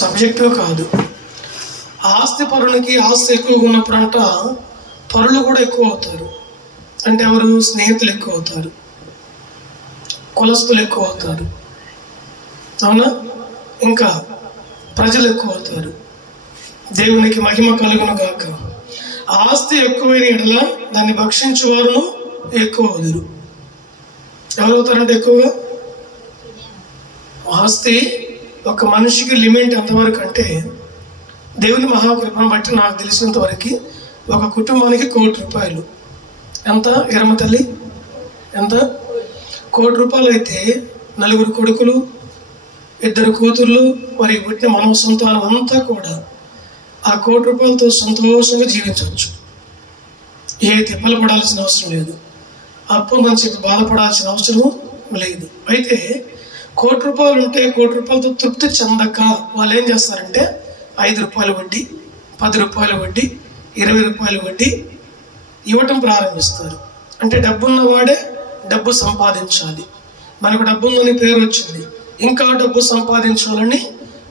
Subjective కాదు. ఆస్తి పరునికి ఆస్తి ఎక్కువగా ఉన్నప్పుడంట పరులు కూడా ఎక్కువ అవుతారు. అంటే ఎవరు? స్నేహితులు ఎక్కువ అవుతారు, కులస్తులు ఎక్కువ అవుతారు, అవునా? ఇంకా ప్రజలు ఎక్కువ అవుతారు. దేవునికి మహిమ కలుగును గాక. ఆస్తి ఎక్కువైన ఎడల దాన్ని భక్షించువారును ఎక్కువ అవుదురు. ఎవరవుతారంటే ఎక్కువగా? ఆస్తి ఒక మనిషికి లిమిట్ ఎంతవరకు అంటే, దేవుని మహాకృపను బట్టి నాకు తెలిసినంత వరకు ఒక కుటుంబానికి ₹1,00,00,000. ఎంత ఎరమ తల్లి? ఎంత? ₹1,00,00,000 అయితే 4 కొడుకులు, 2 కూతుర్లు, వారికి పుట్టిన మనవ సంతానం అంతా కూడా ఆ ₹1,00,00,000తో సంతోషంగా జీవించవచ్చు. ఏ తిప్పలు పడాల్సిన అవసరం లేదు, అప్పు అని చెప్పి బాధపడాల్సిన అవసరం లేదు. అయితే ₹1,00,00,000 ఉంటే ₹1,00,00,000తో తృప్తి చెందక వాళ్ళు ఏం చేస్తారంటే ₹5 వడ్డీ, ₹10 వడ్డీ, ₹20 వడ్డీ ఇవ్వటం ప్రారంభిస్తారు. అంటే డబ్బున్నవాడే డబ్బు సంపాదించాలి. మనకు డబ్బు ఉందని పేరు వచ్చింది, ఇంకా డబ్బు సంపాదించాలని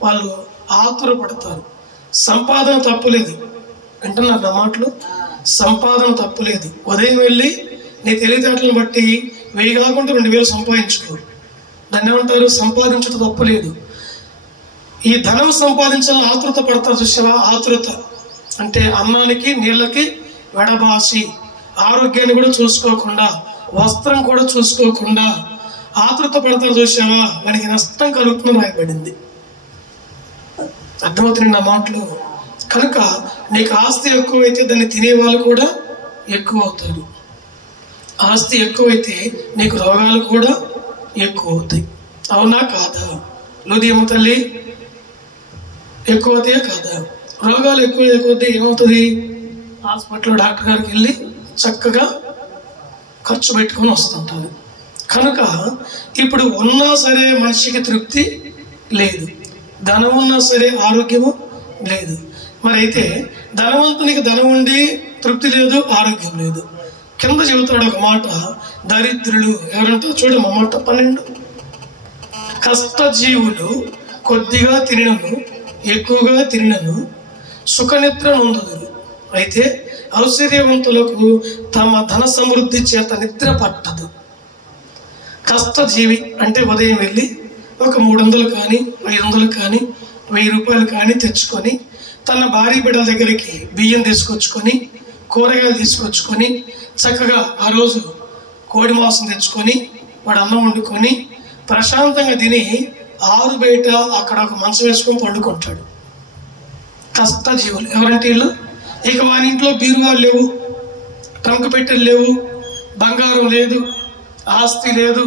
వాళ్ళు ఆతురపడతారు. సంపాదన తప్పులేదు అంటున్నారు నా మాటలు. సంపాదన తప్పులేదు. ఉదయం వెళ్ళి నీ తెలివితేటలను బట్టి 1000 కాకుండా 2000 సంపాదించుకో. దాన్ని ఏమంటారు? సంపాదించడం తప్పులేదు. ఈ ధనం సంపాదించాలని ఆతృత పడతారు చూసావా? ఆతృత అంటే అన్నానికి నీళ్ళకి వెడబాసి, ఆరోగ్యాన్ని కూడా చూసుకోకుండా, వస్త్రం కూడా చూసుకోకుండా ఆతృత పడతారు చూసావా? మనకి నష్టం కలుగుతుందని రాయబడింది. అర్థమవుతుంది నా మాటలు. కనుక నీకు ఆస్తి ఎక్కువైతే దాన్ని తినేవాళ్ళు కూడా ఎక్కువ అవుతారు. ఆస్తి ఎక్కువైతే నీకు రోగాలు కూడా ఎక్కువ అవుతాయి. అవునా కాదా? లోదియమ్మ తల్లి, ఎక్కువ అవుతాయా కాదా? రోగాలు ఎక్కువైతే ఏమవుతుంది? హాస్పిటల్లో డాక్టర్ గారికి వెళ్ళి చక్కగా ఖర్చు పెట్టుకొని వస్తుంటారు. కనుక ఇప్పుడు ఉన్నా సరే మనిషికి తృప్తి లేదు, ధనం ఉన్నా సరే ఆరోగ్యము లేదు. మరి అయితే ధనవంతునికి ధనం ఉండి తృప్తి లేదు, ఆరోగ్యం లేదు. కింద చెబుతాడు ఒక మాట, దరిద్రులు ఎవరంటే చూడమ్మ మాట 12, కష్టజీవులు కొద్దిగా తినను, ఎక్కువగా తినను సుఖనిద్ర నొందుదురు. అయితే ఐశ్వర్యవంతులకు తమ ధన సమృద్ధి చేత నిద్ర పట్టదు. కష్టజీవి అంటే ఉదయం వెళ్ళి ఒక 300 కానీ 500 కానీ ₹1000 కానీ తెచ్చుకొని తన భార్య బిడ్డల దగ్గరికి బియ్యం తీసుకొచ్చుకొని, కూరగాయలు తీసుకొచ్చుకొని, చక్కగా ఆ రోజు కోడి మాంసం తెచ్చుకొని వాడు అన్నం వండుకొని ప్రశాంతంగా తిని ఆరు బయట అక్కడ ఒక మంచం వేసుకొని పండుకుంటాడు. కష్టజీవులు ఎవరంటే వీళ్ళు. ఇక వాని ఇంట్లో బీరువాలు లేవు, ట్రంక్ పెట్టెలు లేవు, బంగారం లేదు, ఆస్తి లేదు,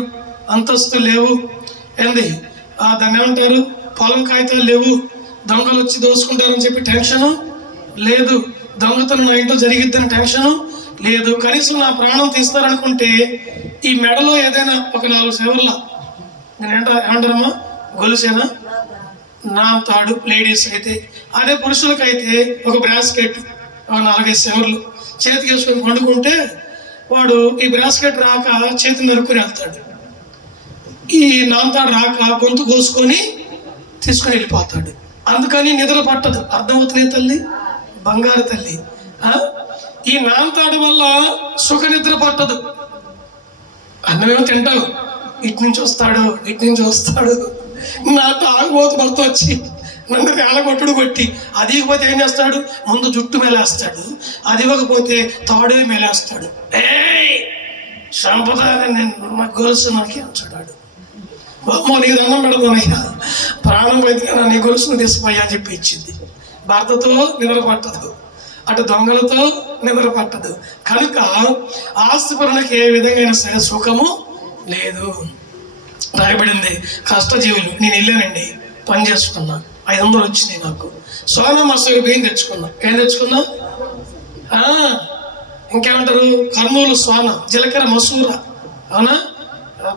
అంతస్తు లేవు, ఏంది దాన్ని ఏమంటారు, పొలం కాగితాలు లేవు, దొంగలు వచ్చి దోసుకుంటారని చెప్పి టెన్షను లేదు, దొంగతనం నా ఇంట్లో జరిగిద్దని టెన్షను లేదు. కనీసం నా ప్రాణం తీస్తారనుకుంటే ఈ మెడలో ఏదైనా ఒక 4 సేవర్ల నేను ఏమంటారమ్మా గొలుసేనా నా తాడు లేడీస్ అయితే, అదే పురుషులకైతే ఒక బ్రాస్కెట్ 4-5 సేవర్లు చేతికి వేసుకొని పండుకుంటే వాడు ఈ బ్రాస్కెట్ రాక చేతి నరుక్కుని వెళ్తాడు, ఈ నాంతాడు రాక గొంతు కోసుకొని తీసుకొని వెళ్ళిపోతాడు. అందుకని నిద్ర పట్టదు. అర్థమవుతుంది తల్లి, బంగారు తల్లి. ఈ నాంతాడు వల్ల సుఖ నిద్ర పట్టదు. అన్నమేమో తింటావు, ఇటు నుంచి వస్తాడు, ఇటు నుంచి వస్తాడు, నాతో ఆగిపోతు భర్త వచ్చి నన్ను వేలగొట్టుడు కొట్టి, అది ఇవ్వకపోతే ఏం చేస్తాడు? ముందు జుట్టు మేలేస్తాడు, అది ఇవ్వకపోతే తాడే మేలేస్తాడు. సంపద నాకు గొలుసు నాకే అంటాడు. అమ్మో నీకు దండం పెడతానయ్యా, ప్రాణం బయటగా నీ గొలుసును తీసిపోయా అని చెప్పి ఇచ్చింది. భర్తతో నిద్ర పట్టదు, అటు దొంగలతో నిద్ర పట్టదు. కనుక ఆస్తిపరులకు ఏ విధంగా సరే సుఖము లేదు. రాయబడింది కష్టజీవులు. నేను వెళ్ళానండి, పని చేసుకున్నా, 500 వచ్చినాయి నాకు. సోనా మసూరి బియ్యం తెచ్చుకున్నా. ఏం తెచ్చుకున్నా? ఇంకేమంటారు, కర్నూలు సోనా, జీలకర్ర మసూర, అవునా?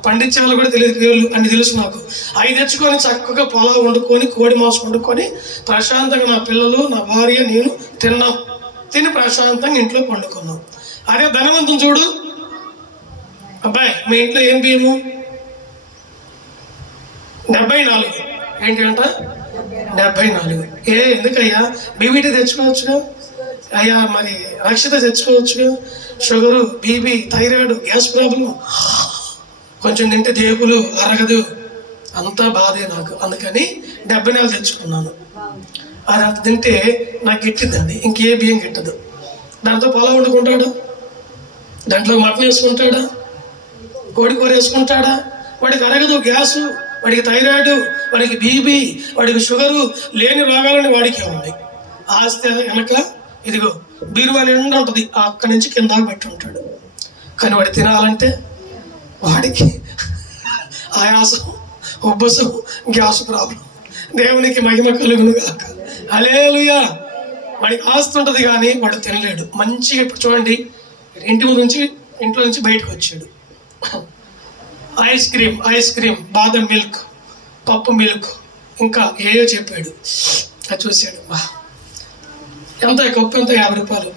పండించే వాళ్ళు కూడా తెలియదు పేర్లు అన్ని తెలుసు నాకు. అవి తెచ్చుకొని చక్కగా పొలం వండుకొని, కోడి మాంసం వండుకొని ప్రశాంతంగా నా పిల్లలు, నా భార్య, నేను తిన్నాం. తిని ప్రశాంతంగా ఇంట్లో పండుకున్నాం. అదే ధనవంతం చూడు, అబ్బాయి మీ ఇంట్లో ఏం బియ్యము? 74 ఏంటి అంట? 74. ఎందుకయ్యా? బీబీటీ తెచ్చుకోవచ్చుగా అయ్యా, మరి రక్షిత తెచ్చుకోవచ్చుగా. Sugar, BP, thyroid, gas problem, కొంచెం తింటే దేవులు అరగదు, అంతా బాధే నాకు. అందుకని 74 తెచ్చుకున్నాను. అది అంత తింటే నాకు గిట్టిందండి, ఇంకే బియ్యం గిట్టదు. దాంతో పొలం వండుకుంటాడా? దాంట్లో మటన్ వేసుకుంటాడా? కోడి కూర వేసుకుంటాడా? వాడికి అరగదు గ్యాసు, వాడికి థైరాయిడ్, వాడికి బీపీ, వాడికి షుగరు, లేని రోగాలని వాడికే ఉన్నాయి. ఆస్తి వెనక ఇదిగో బీరువా నిండా ఉంటుంది, అక్కడి నుంచి కింద పెట్టి ఉంటాడు. కానీ వాడు తినాలంటే వాడికి ఆయాసం, ఉబ్బసం, గ్యాస్ ప్రాబ్లం. దేవునికి మహిమ కలుగును గాక. హల్లెలూయా. వాడికి ఆస్తి ఉంటుంది కానీ వాడు తినలేడు. మంచిగా ఇప్పుడు చూడండి, ఇంట్లో నుంచి బయటకు వచ్చాడు. ఐస్ క్రీమ్, బాదం మిల్క్, పప్పు మిల్క్, ఇంకా ఏయో చెప్పాడు. అది చూశాడు, ఎంత కప్పు ఎంత 50 రూపాయలు,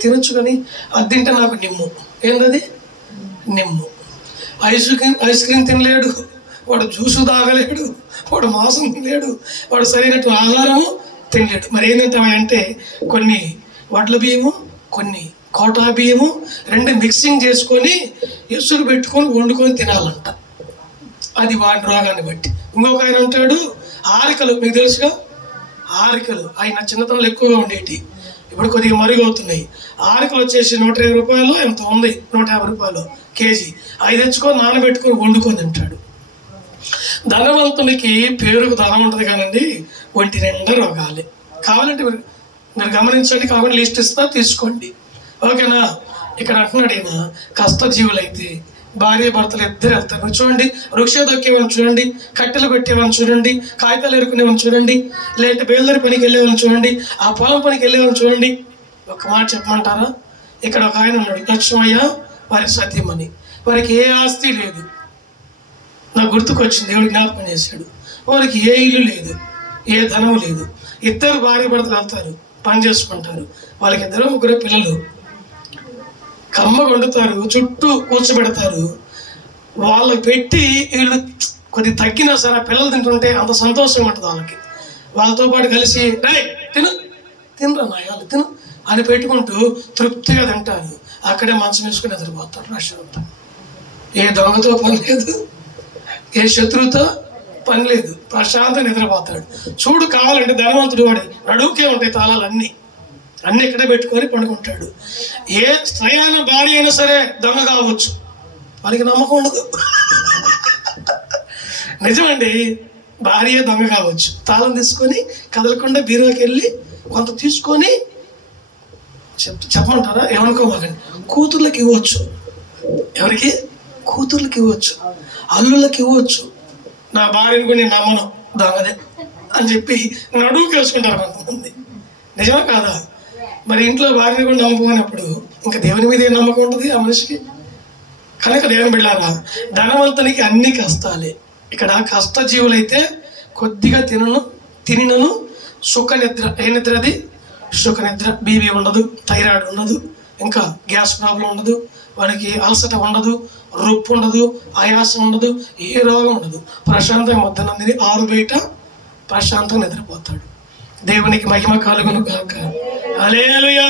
తినొచ్చు కానీ అది తింటే నాకు నిమ్ము. ఏంటది? నిమ్ము. ఐస్ క్రీమ్ తినలేడు, వాడు జ్యూసు తాగలేడు, వాడు మాంసం తినలేడు, వాడు సరైనట్టు ఆహారము తినలేడు. మరి ఏంటంటే కొన్ని వడ్ల బియ్యము, కొన్ని కోటా బియ్యము 2 మిక్సింగ్ చేసుకొని ఎసురు పెట్టుకొని వండుకొని తినాలంట. అది వాడి రోగాన్ని బట్టి. ఇంకొక ఆయన ఉంటాడు ఆరికలు, మీకు తెలుసుగా ఆరికలు. ఆయన చిన్నతనంలో ఎక్కువగా ఉండేటి, ఇప్పుడు కొద్దిగా మరుగవుతున్నాయి. ఆరికలు వచ్చేసి 120 రూపాయలు ఎంత ఉంది, 150 రూపాయలు కేజీ. అవి తెచ్చుకొని నానబెట్టుకొని వండుకొని తింటాడు. ధనవంతునికి పేరుకు ధనం ఉంటుంది కానండి, ఒంటి నిండా రోగాలే. కావాలంటే మీరు గమనించండి, కావాలంటే లిస్ట్ ఇస్తా, తీసుకోండి, ఓకేనా? ఇక్కడ అంటున్నాడు ఈయన, కష్టజీవులైతే భార్య భర్తలు ఇద్దరు వెళ్తారు. చూడండి, వృక్ష దొక్కేవాళ్ళని చూడండి, కట్టెలు పెట్టేవాళ్ళని చూడండి, కాగితాలు ఎరుకునేవాళ్ళని చూడండి, లేదంటే బేల్దారి పనికి వెళ్ళేవాళ్ళని చూడండి, ఆ పొలం పనికి వెళ్ళేవాళ్ళని చూడండి. ఒక మాట చెప్పమంటారా? ఇక్కడ ఒక ఆయన ఉన్నాడు, లక్ష్మయ్య, వారి సత్యమని. వారికి ఏ ఆస్తి లేదు. నాకు గుర్తుకొచ్చింది, దేవుడు జ్ఞాపకం చేశాడు. వారికి ఏ ఇల్లు లేదు, ఏ ధనం లేదు. ఇద్దరు భార్య భర్తలు వెళ్తారు, పని చేసుకుంటారు. వాళ్ళకి 2-3 పిల్లలు. కమ్మ వండుతారు, చుట్టూ కూర్చోబెడతారు. వాళ్ళకి పెట్టి వీళ్ళు కొద్దిగా తగ్గినా సరే ఆ పిల్లలు తింటుంటే అంత సంతోషంగా ఉంటుంది వాళ్ళకి. వాళ్ళతో పాటు కలిసి తినరా నాయాలు తిను అని పెట్టుకుంటూ తృప్తిగా తింటారు. అక్కడే మంచం వేసుకుని నిద్రపోతారు. రాష్ట్రంతా ఏ దొంగతో పని లేదు, ఏ శత్రువుతో పని లేదు, ప్రశాంతంగా నిద్రపోతాడు. చూడు, కావాలంటే ధనవంతుడు వాడి నడువుకే ఉంటాయి తాళాలన్నీ, అన్ని ఇక్కడే పెట్టుకొని పండుకుంటాడు. ఏ స్త్రయాన భార్య అయినా సరే దొంగ కావచ్చు, వాళ్ళకి నమ్మకం ఉండదు. నిజమండి, భార్య దొంగ కావచ్చు. తాళం తీసుకొని కదలకుండా బీరువాకి వెళ్ళి కొంత తీసుకొని చెప్పమంటారా? ఏమనుకోమాకండి, కూతుర్లకు ఇవ్వచ్చు. ఎవరికి? కూతుర్లకు ఇవ్వచ్చు, అల్లుళ్ళకి ఇవ్వచ్చు. నా భార్యను కూడా నేను నమ్మను, దొంగదే అని చెప్పి నడువుకి వేసుకుంటారు కొంతమంది. నిజమా కాదా? మరి ఇంట్లో భార్యను కూడా నమ్ముకున్నప్పుడు ఇంకా దేవుని మీద ఏం నమ్మకం ఉంటుంది ఆ మనిషికి? కనుక దేవుని బిడ్డలారా, ధనవంతునికి అన్ని కష్టాలే. ఇక్కడ కష్టజీవులైతే కొద్దిగా తినను సుఖ నిద్ర. ఏ నిద్ర అది? సుఖ నిద్ర. బీపీ ఉండదు, థైరాయిడ్ ఉండదు, ఇంకా గ్యాస్ ప్రాబ్లం ఉండదు, వాడికి అలసట ఉండదు, రొప్పు ఉండదు, ఆయాసం ఉండదు, ఏ రోగం ఉండదు. ప్రశాంతంగా మధ్యాహ్నం 6 బయట ప్రశాంతంగా నిద్రపోతాడు. దేవునికి మహిమ కలుగును గాక. హల్లెలూయా.